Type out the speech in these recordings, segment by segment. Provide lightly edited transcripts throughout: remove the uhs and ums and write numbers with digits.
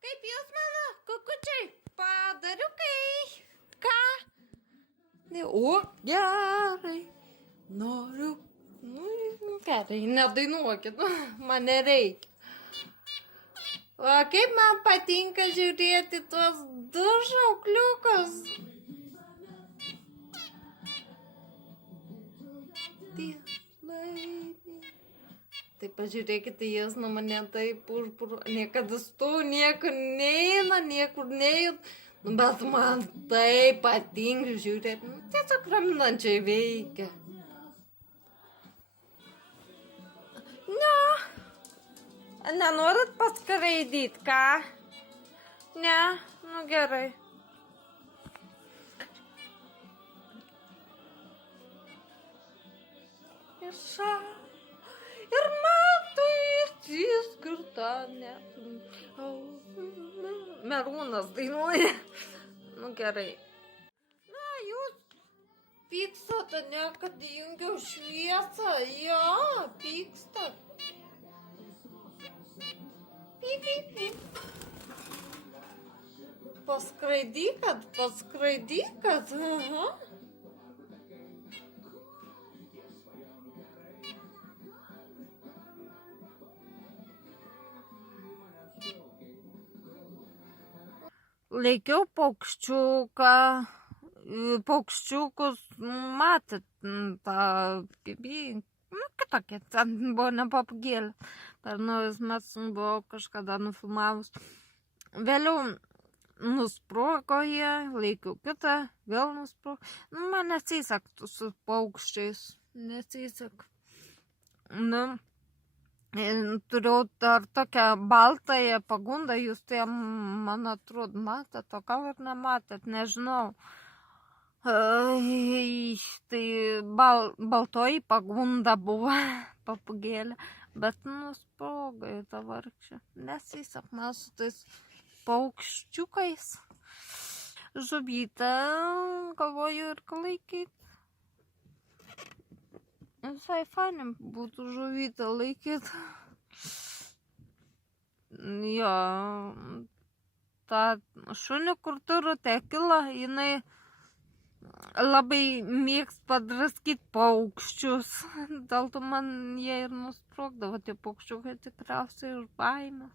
Kaip jūs mano, kukučiai, padariukai? Ką? Ne, o, gerai. Noriu. Nu, gerai, nedainuokit, man nereikia. O kaip man patinka žiūrėti tuos du žaukliukus. Tai pažiūrėkite, jas nuo mane taip niekada stų, niekur neina, niekur neina. Bet man taip patinka žiūrėti, tiesiog raminančiai veikia. Ne, nenorit paskraidyti, ką? Ne, nu gerai. Ir metai išsiskirta, Merūnas dainuoja. Nu gerai. Na, jūs pykstat, ne, kad įjungiau šviesą. Jo, pykstat. Paskraidykat. Aha. Laikiau paukščiukus, matėt tą pipį, nu kitokia, ten buvo ne papagėlė, per naujus metus buvo kažkada nufilmavus. Vėliau nusprogo jie, laikiau kitą, vėl nusprogo. Nu, man nesisek su paukščiais, nesisek. Nu. Turiu dar tokią baltąją pagundą, jūs tai, man atrodo, matėt, o gal ir nematėt, nežinau. Tai baltoji pagunda buvo papagėlė, bet nusprogo į tą vargšę. Nesisek man su tais paukščiukais. Žuvytę galvoju ir laikyti. Visai fainai būtų žuvytę laikyti. Jo, tą šunį, kur turiu tekilą, jinai labai mėgsta padraskyti paukščius. Dėl to man jie ir nusprogdavo, tie paukščiukai tikriausiai iš baimės.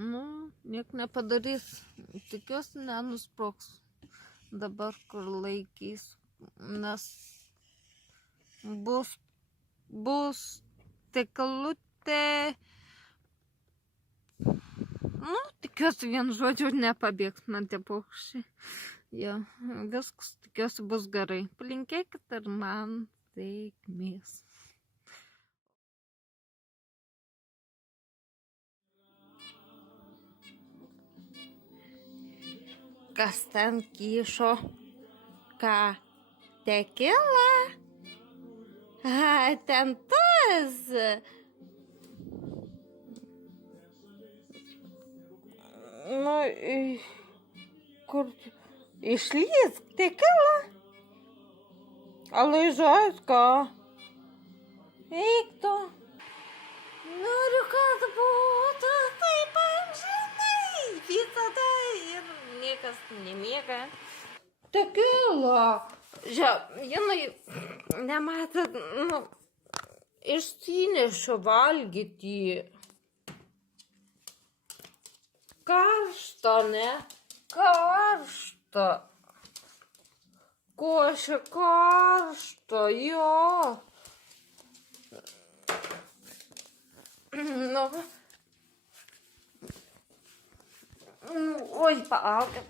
Nu, niek nepadarys. Tikiuosi, nenusprogs. Dabar kur laikys, nes bus tekalutė, nu, tikiuosi vien žodžiu nepabėgs man tie paukščiai. Jo, viskas tikiuosi bus gerai. Palinkėkit ir man sėkmės. Kas ten kyšo? Ką? Tekila? Ten tas. Nu, kur? Išlysk tekila? Alaižas, ką? Eik tu. Noriu, kad būtų taip amžinai. Visada ir niekas nemiega. Tekila. Jinai, nematėt, nu, išsinešiu valgyti. Karšta, ne? Karšta. Košė karšta, jo. Nu, oi, paaukit.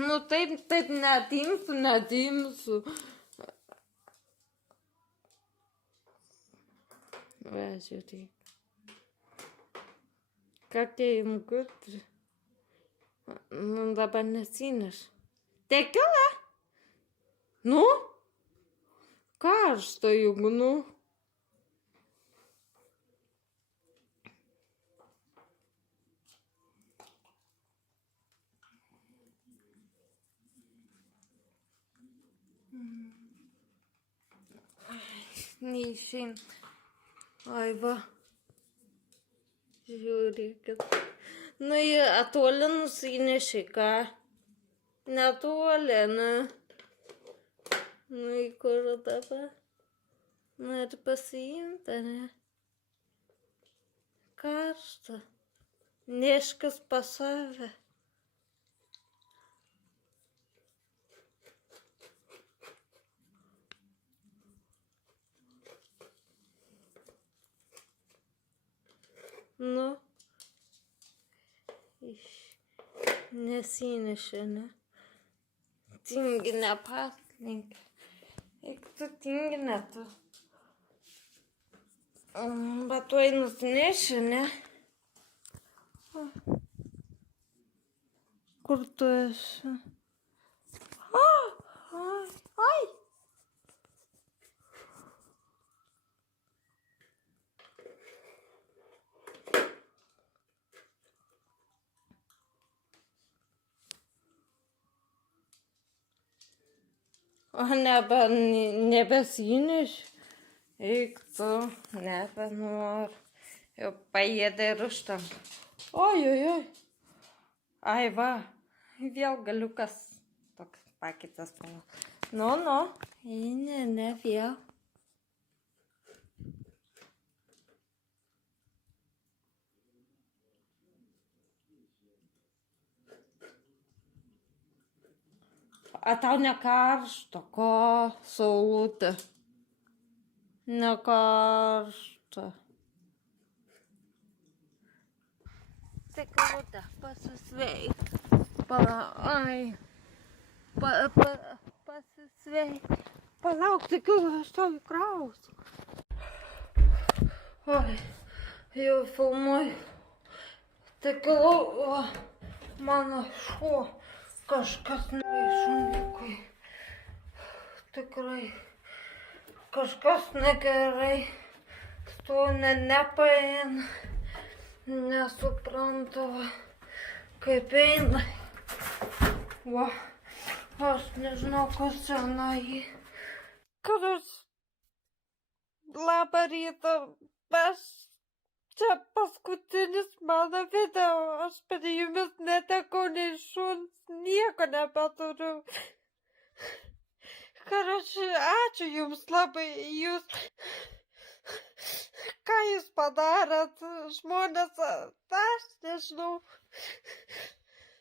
Nu, taip netimsiu. Va, žiūrėk. Kokia jums gudri. Nu, dabar nesineš. Tekila? Nu? Karšta juk, nu. Neišein. Ai va. Žiūrėkit. Nu, jie atoli nusineši, ką? Netoli, nu. Nu, į kur dabar? Nori pasiimti, ne? Karšta. Neškis pas save. Nu. Nesineši, ne? Tinginė paslinkė. Eik tu tinginė tu. Bet tu nusineši, ne? Kur tu esi? Ai. O nebesineši? Eik tu, nebenoriu. Jau paėdė ir užtenka. Oi. Ai va, vėl galiukas toks pakitas. Nu, ne, vėl. A tau nekaršta, ko, saulutė? Nekaršta. Tai kalutė, pasisveik. Pasisveik. Palauk, tikiu, aš tau įkrausiu. Oi, jau filmuoju. Tikiu, mano šuo kažkas šuniukui. Tikrai. Kažkas negerai. Tu nepaeina. Nesuprantu, kaip eina. Va, aš nežinau, kas senai. Kad aš labą rytą, aš čia paskutinis mano video, aš per jumis netekau nei šuns, nieko nebeturiu. Karoči, ačiū jums labai, jūs... Ką jūs padarėt, žmonės, aš nežinau.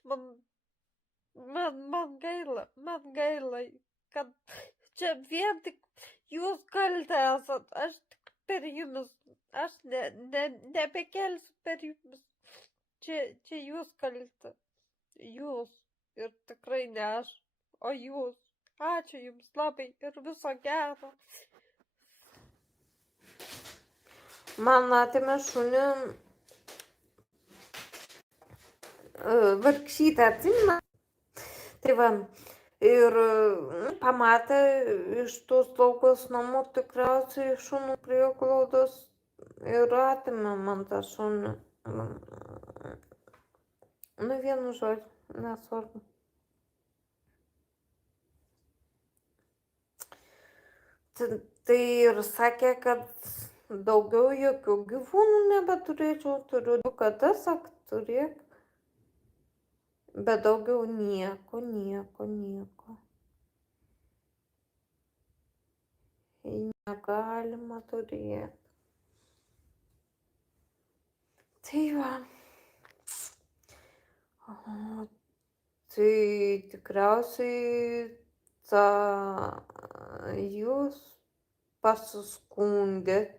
Man gaila, kad čia vien tik jūs kalti esat, aš tik per jumis, aš nebekelsiu per jumis. Čia jūs kalti, jūs ir tikrai ne aš, o jūs. Ačiū jums labai ir viso gero. Man atėmė šunį vargšytę, atsimena. Tai va, ir pamatė iš tos slaugos namų tikriausiai šunų prieglaudos ir atėmė man tą šunį. Nu, vienu žodžiu, nesvarbu. Tai ir sakė, kad daugiau jokių gyvūnų nebeturėčiau, turiu 2 kates, turėk, bet daugiau nieko. Negalima turėti. Tai va. Tai tikriausiai jūs paskundėt,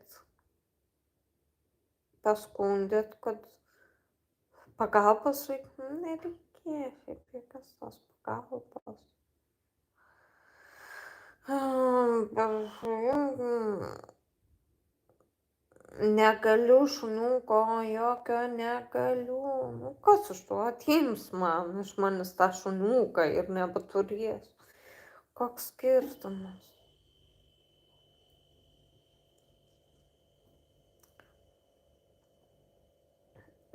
kad pagalbos nereikėjo, šiaip jokios tos pagalbos. Negaliu šuniuko, jokio negaliu. Nu, kas iš to atims man, iš manęs tą šuniuką ir nebeturės. Koks skirtumas?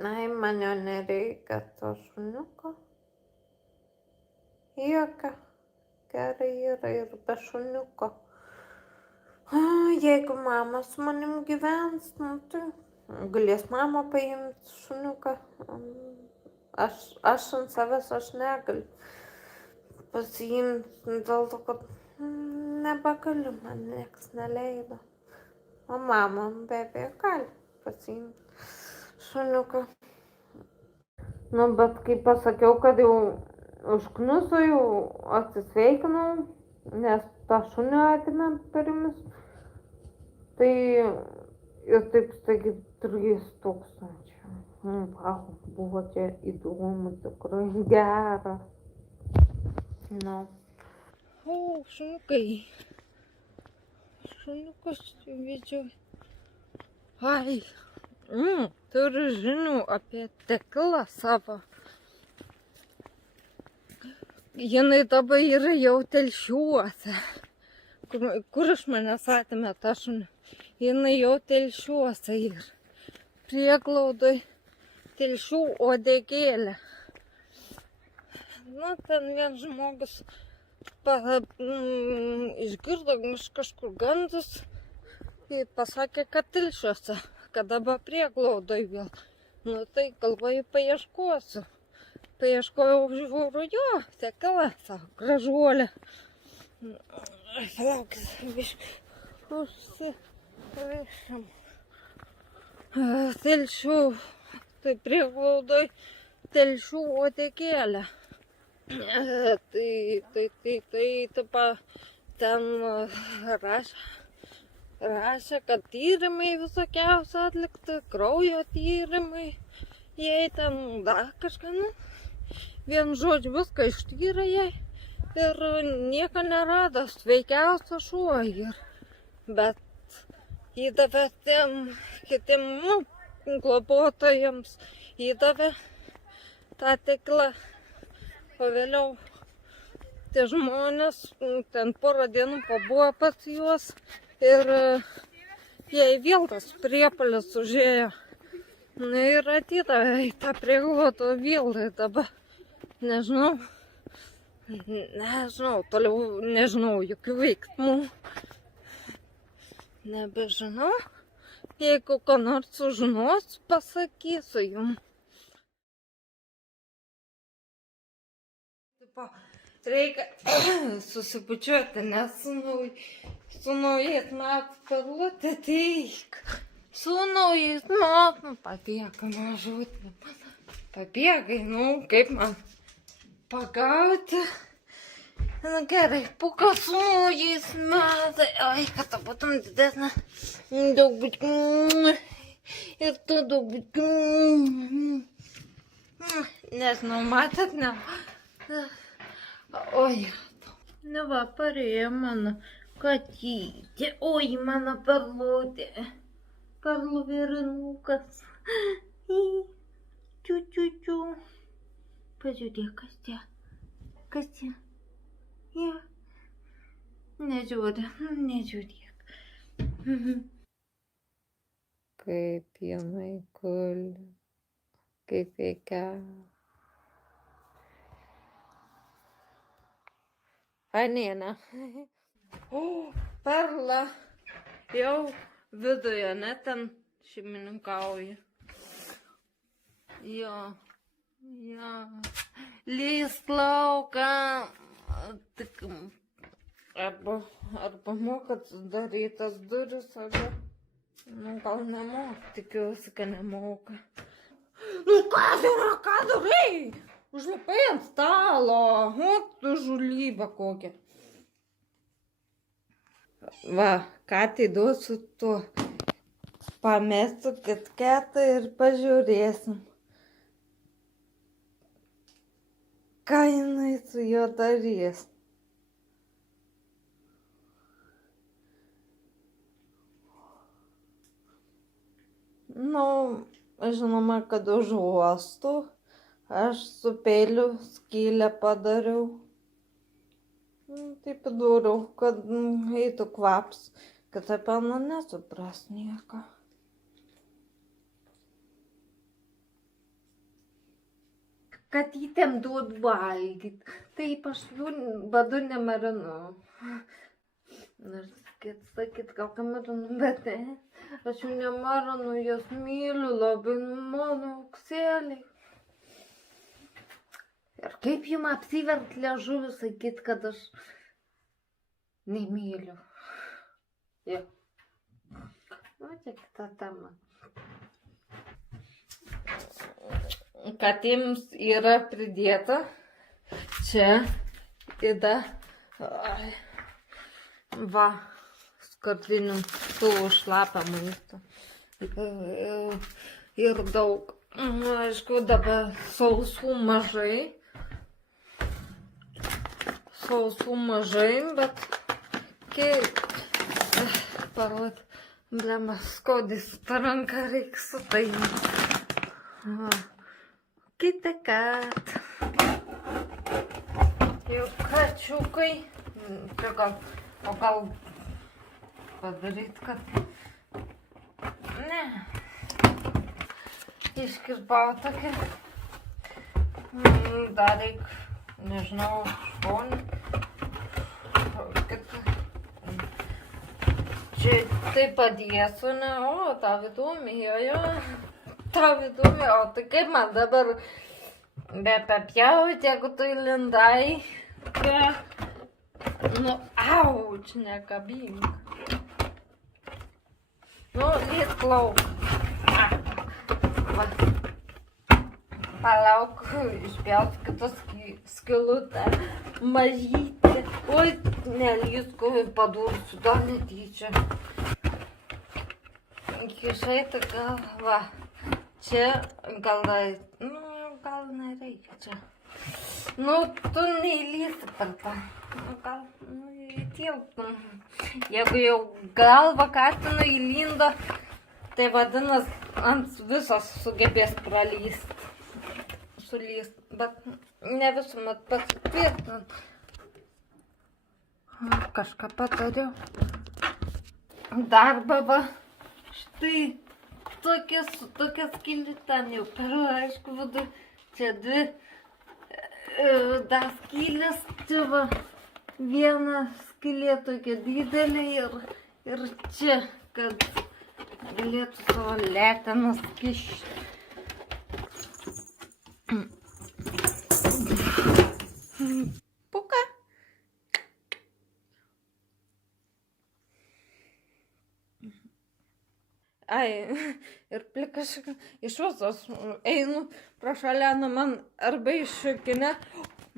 Ai, man jo nereikia to šuniuko. Jokio. Gerai yra ir be šuniuko. Jeigu mama su manim gyvens, nu tai galės mama paimti šuniuką. Aš ant savęs aš negaliu pasiimti dėl to, kad nebegaliu, man nieks neleido. O mama be abejo gali pasiimti šuniuką. Nu, bet kai pasakiau, kad jau užknuso, jau atsisveikinau, nes tą šunį atėmėm perimis, tai ir taip staigiai 3000. Vau, buvo čia įdomu, tikrai gera. Nu. O, šuniukai. Šuniukas vedžioja. Ai. Turiu žinių apie teklą savo. Jinai dabar yra jau Telšiuose. Kur iš manęs atėmė tą šunį? Jinai jau Telšiuose ir prieglaudoj Telšių uodegėlė. Nu, ten vien žmogus išgirdo iš kažkur gandus ir pasakė, kad Telšiuose, kad dabar prieglaudoj vėl. Nu, tai galvoju, paieškosiu. Paieškojau, žiūriu, jo, tekla, savo gražuolė. Laukis, užsivešim. Telšių, tai prieglaudoj Telšių uodegėlė. Tai ten rašė, kad tyrimai visokiausi atlikti, kraujo tyrimai, jai ten dar kažką, nu, vien žodžiu viską ištyrė jai ir nieko nerado, sveikiausias šuo ir, bet įdavė tiem kitiem globotojams, įdavė tą teklą, o vėliau tie žmonės ten porą dienų pabuvo pas juos ir jai vėl tas priepuolis užėjo. Na ir atidavė į tą prieglaudą vėl ir dabar, nežinau, toliau nežinau jokių veiksmų. Nebežinau, jeigu ko nors sužinosiu, pasakysiu jums. Reikia susipučiuoti, nes su naujais metais perluoti teik. Su naujais metais pabėga mažutė. Pabėgai, nu, kaip man pagauti. Nu, gerai, puka su naujais metais. Oi, kad tu būtum didesnė. Daug būtų. Ir tu daug būtų. Nežinau, matėt, ne? Oi, nu va, parėjo mano katytė, oi, mano perlutė, perlų vyrinukas, čiu. Pažiūrėk, kas čia, ja, nežiūrėk. Kaip jinai guli, kaip veikia. Anėna. O, perla. Jau viduje, ne ten šeimininkauja. Jo. Lįst lauką. Tik arba mokat daryti tas duris, arba. Nu, gal nemoka, tikiuosi, kad nemoka. Nu, ką darai? Užlipai ant stalo, o tu žulybą kokią. Va, ką tai duosiu tu. Pamesiu kitketą ir pažiūrėsim. Ką jinai su juo darys. Nu, žinoma, kad užuostų. Aš su peiliu skylę padariau. Taip padariau, kad eitų kvaps, kad apie mane nesupras nieko. Katytėm duot valgyt. Taip aš jų badu nemarinu. sakyt, gal kamerinu, bet ne. Aš jų nemarinu, jas myliu labai, mano auksėliai. Ir kaip jums apsivert liežuvį sakyt, kad aš nemyliu. Jo. Nu, čia kita tema. Katėms yra pridėta čia įda va skardinių tų šlapą maistą. Ir daug. Aišku, dabar sausų mažai. Bet parod, blema, skaudis per ranką reiks su tai. Kitą kartą. Jau kačiukai. O gal padaryt, kad... Ne. Iškirbau tokį. Dar reik, nežinau, šponį. Čia tai padėsiu, ne? O, tau įdomi, jo. Tau įdomi, o tai kaip man dabar be papjauti, jeigu tu įlindai? Nu, auč, nekabink. Nu, lysk lauk. Palauk, išpjaut kitą skylutę. Mažytė. Oi, nelysku, padursiu, dar netyčia. Kišai tą galvą. Čia gal nereikia čia. Nu, tu neįlysi per tą. Gal, įtilptum. Jeigu jau galva katino įlindo, tai vadinas ant visos sugebės pralyst. Sulyst, bet ne visuomet pasitvirtinant. Kažką padariau. Darbą va. Štai tokia skylė ten jau per, aišku, vidu. Čia dvi dar skylės. Čia va viena skylė tokia didelė ir čia, kad galėtų savo letenas kišti. Puka. Ai, ir plikas iš visos einu pro šalia, nu man arba iššūkinę,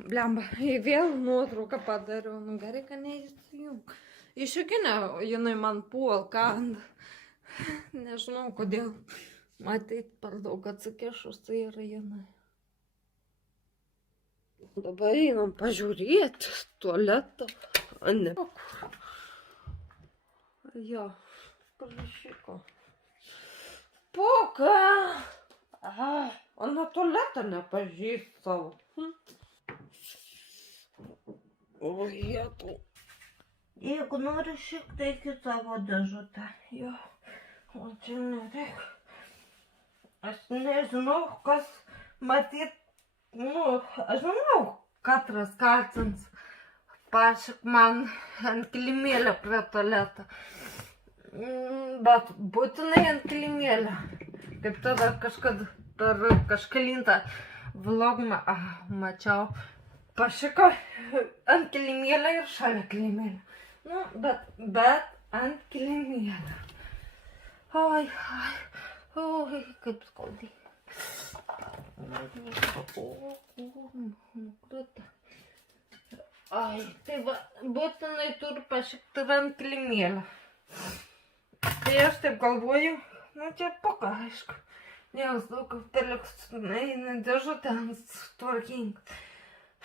blemba, vėl nuotrauką padariau, nu gerai, kad neįsijung. Iššūkinę, jinai man puolka, nežinau kodėl, matyt, per daug atsikišus, tai yra jinai. Dabar einam pažiūrėti tualetą. Ne. Jo, prašyko. Puka! O nuo tualetą nepažįst savo. O jėtų. Jeigu nori šiek tiek į savo dėžutę. Jo. O čia nereik. Aš nežinau, kas matyt. Nu, aš manau, katras kaltins pašik man ant kilimėlio prie tualeto. Bet būtinai ant kilimėlio. Kaip tada kažkada per kažkelintą vlogą mačiau. Pašiko ant kilimėlio ir šalia kilimėlio. Nu, bet ant kilimėlio. Oi, kaip skaudai. Ai, tai va, būtinai turiu pašikti ant kilimėlio. Tai aš taip galvoju, nu čia puka, aišku. Nes daug kaip teliks, eina dėžutę ant tvarkingas.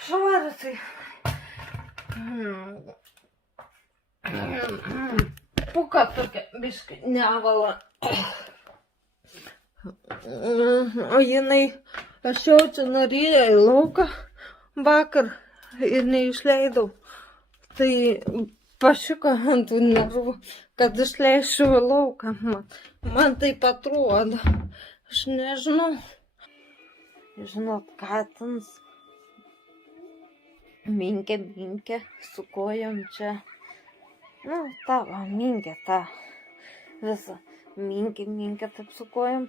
Švarusiai. Puka tokia, biškai nevala. O jinai, aš jau čia norėjau į lauką vakar ir neišleidau. Tai pašiko ant tų nervų, kad išleisčiau į lauką. Man taip atrodo. Aš nežinau. Žinot, katins minkė su kojom čia. Nu, tavo minkė, ta visa minkė taip su kojom.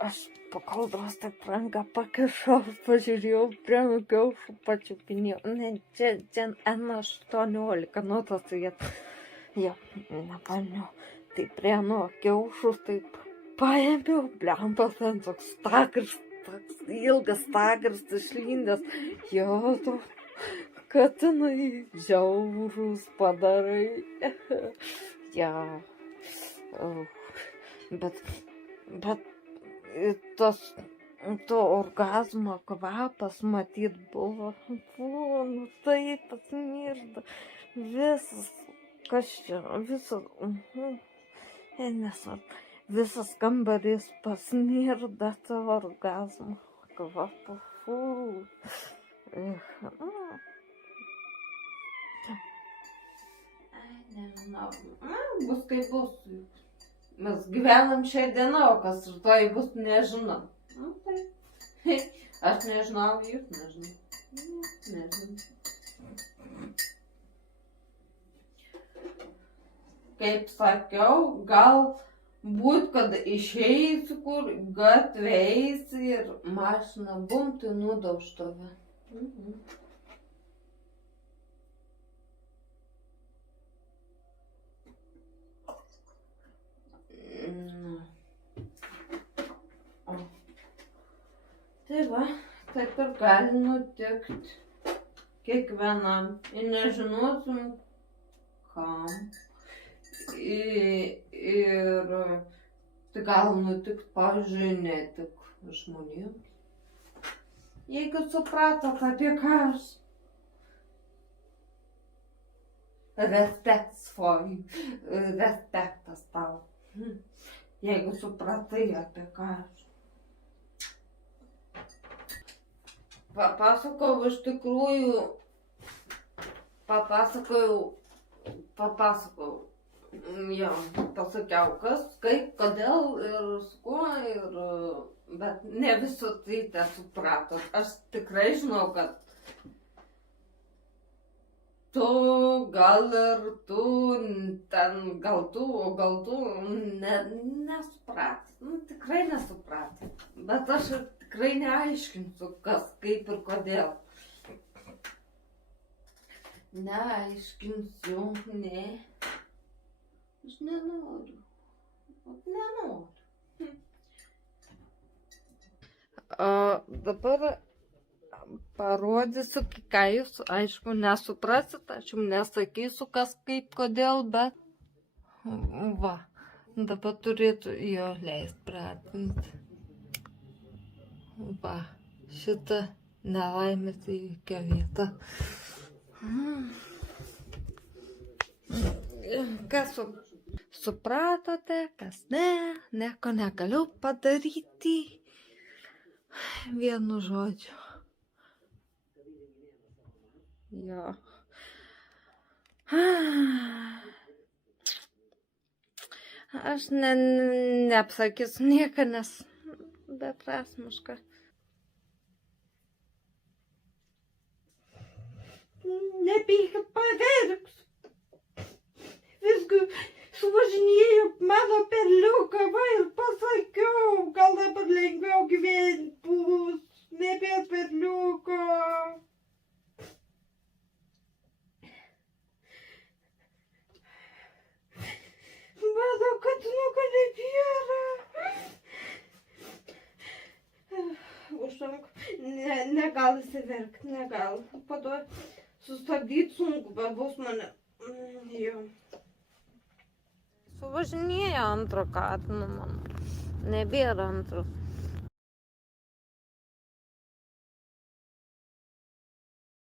Aš po kaldros taip ranką pakišau, pažiūrėjau prie kiaušų, pačiupinėjau. Ne, čia N18, nu tas vietas. Jo, nepamenu. Tai prie nuo kiaušų taip paėmiau, blempas ten toks stakris, toks ilgas stakris išlindęs. Jo, tu katinai žiaurūs padarai. Ja. Bet to orgazmo kvapas matyt buvo. Nu taip pasmirda. Visas, kas čia, visas kambarys pasmirda to orgazmo kvapu. Nežinau, bus kaip bus. Mes gyvenam šią dieną, o kas rytoj bus, nežinau. Nu, tai. Aš nežinau, jūs nežinau. Nežinau. Kaip sakiau, galbūt, kad išeisiu kur gatveis ir mašina bumti nudauž tave. Tai va, taip ir gali nutikti kiekvienam ir nežinosim kam. Ir tai gali nutikti, pavyzdžiui, ne tik žmonėms. Jeigu suprato, apie ką aš. Respektas tau. Jeigu supratai, apie ką aš. Papasakojau iš tikrųjų, jo, pasakiau, kas, kaip, kodėl ir su kuo, bet ne visų tai te supratot. Aš tikrai žinau, kad tu, gal ir tu, gal tu nesupratot, tikrai nesupratot, bet aš tikrai neaiškinsiu, kas, kaip ir kodėl. Neaiškinsiu, ne. Aš nenoriu. O dabar parodysiu, ką jūs, aišku, nesuprasit, aš jums nesakysiu, kas, kaip, kodėl, bet va, dabar turėtų jo leist pratinti. Va, šitą nelaimės įvykio vietą. Kas supratote, kas ne, nieko negaliu padaryti. Vienu žodžiu. Jo. Aš neapsakysiu nieką, nes beprasmiška. Nepykit, paverks. Visgi suvažinėjo mano perliuką, va ir pasakiau, gal dabar lengviau gyventi bus, nebėt perliuko. Mano katinuko nebėra. Užtenka, negal įsiverkti, negal. Po to sustabdyti sunku, bet bus mane. Jo. Suvažinėjo antro katino mano. Nebėra antros.